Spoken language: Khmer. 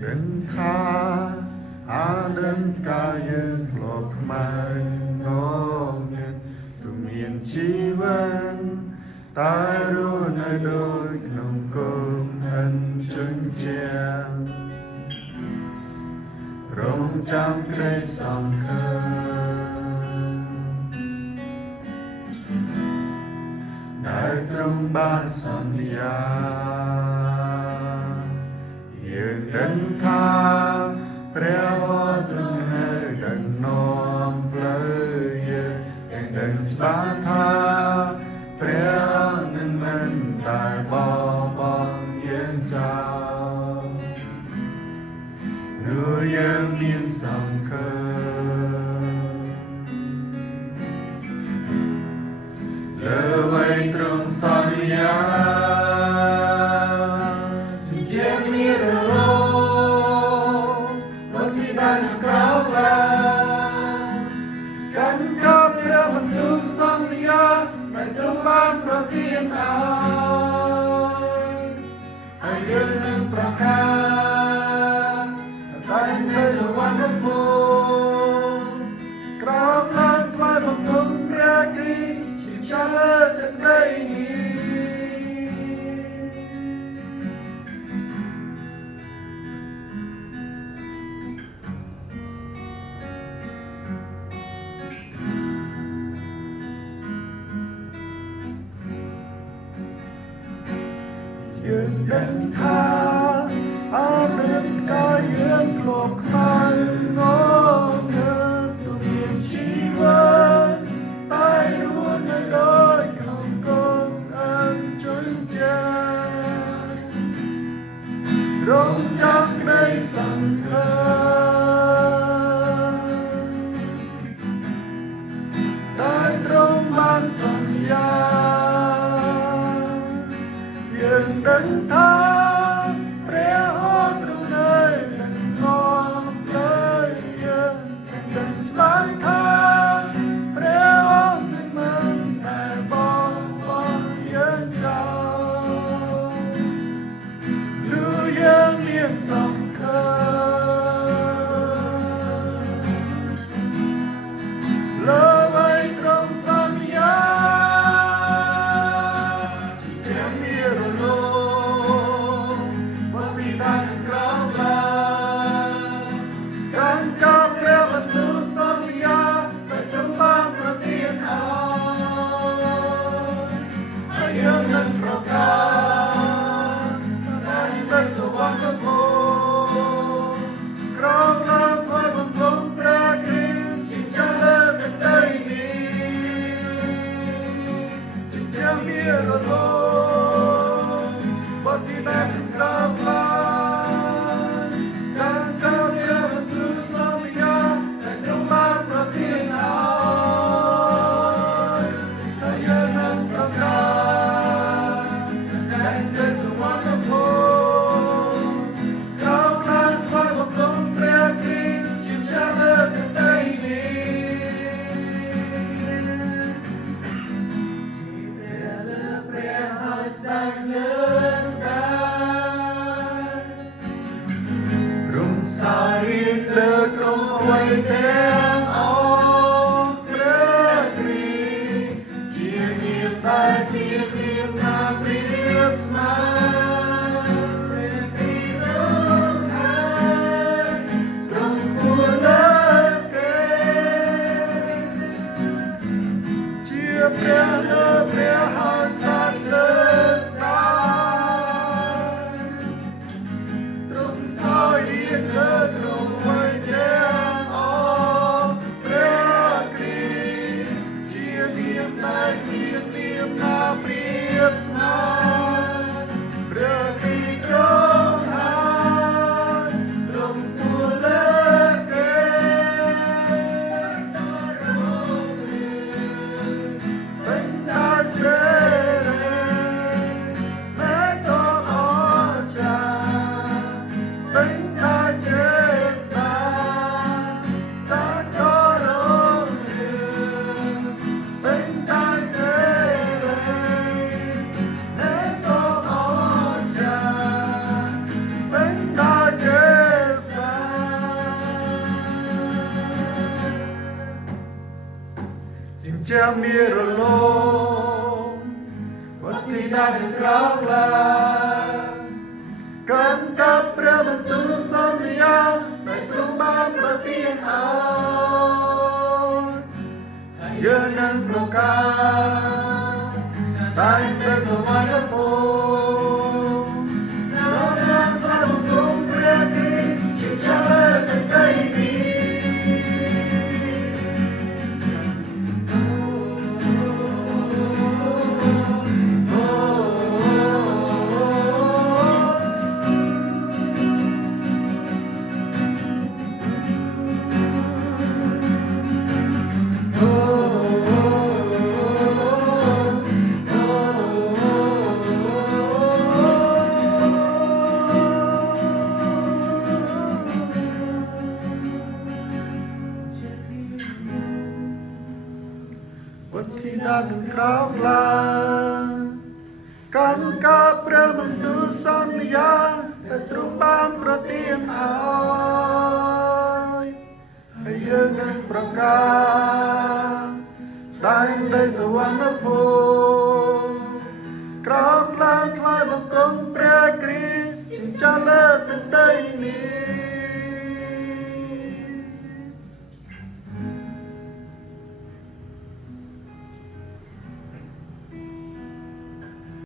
đừng tha đừng ca yên lộc mai ngô nghiệt tụi miền chi vân ta ru nơi đôi nồng cơm hân chân chiang rong trăm cây sòng khơi đại trong ban sanh ya yên đừng thaព្រះទ្រង់ហើយដឹងនាំផ្លូវយើងទាំងដឹងច្បាស់ថាព្រះអង្គនឹងមិនដែលបបង់យើងចោលនោះយើងមានសង្ឃឹមលើអ្វីទ្រង់សន្យាជាមានរលកាន់កោព្រះបន្ទូលសន្យាដែលទ្រង់បានប្រទានឲ្យយើងនឹងប្រកាសតែនៅសវណ្ណភូមិក្រោមឡើងថ្វាយបង្គំព្រះគ្រីស្ទជាចាលើទឹកដីនេះយើងដឹងថានឹងកាយយើងធ្លាប់ខ្មៅងងើទូមានជីវិតតែរួននៅដោយក្នុងកូនអើជន់ចារងចាំក្តីសង្ឃឹមដែលទ្រង់បានសន្យាយើងដឹងថាព្រះអង្គទ្រង់នៅនឹងនាំផ្លូវយើងដឹងច្បាស់ថាព្រះអង្គនឹងមិនដែលបបង់យើងចោលលឺយើងមានសង្ឃឹមលើអ្វីទ្រង់សន្យាយើងនឹងប្រកាសតែទៅសវណ្ណភូមិក្រោមឡើងថ្វាយបង្គំព្រះគ្រីស្ទជាចាលើទឹកដីនេះជាចាំមានរលងបទទីដែលក្រោមឡើងកាន់កោរព្រះបន្ទូលសន្យាដែលទ្រង់បានប្រទានឲ្យតែយើងនឹងប្រកាសសារីលើក្រុមអ្វីទាំងអស់ព្រះគ្រីស្ទជាមានតែពីពីណាព្រៀបស្មើព្រះគ្រីស្ទហើយទ្រង់គួរលើគេជាព្រះលើព្រះហើយស្ដេចលើស្ដេចទ្រង់សោយលើក្រុមអ្វីទាំងអស់ จะมีระลมวันที่ได้ถึงคราวลากันกับพระบรรทุสัญญาในตรุมาประเทียนเอาเยอะนั้นประกาศตายในสวรรค์ภูมิน้องรักพระบรรทุเพื่อที่ชิวชาติในใจดีวันที่ได้ถึงคราวลากันกับพระบรรทุสัญญาแต่ตรุบ้านประเทียนเอาให้เยอะนั้นประกาศได้สวรรค์ภูมิกรองลางคลายบังกงเปรกรีสินจะเลิศตั้งได้นี้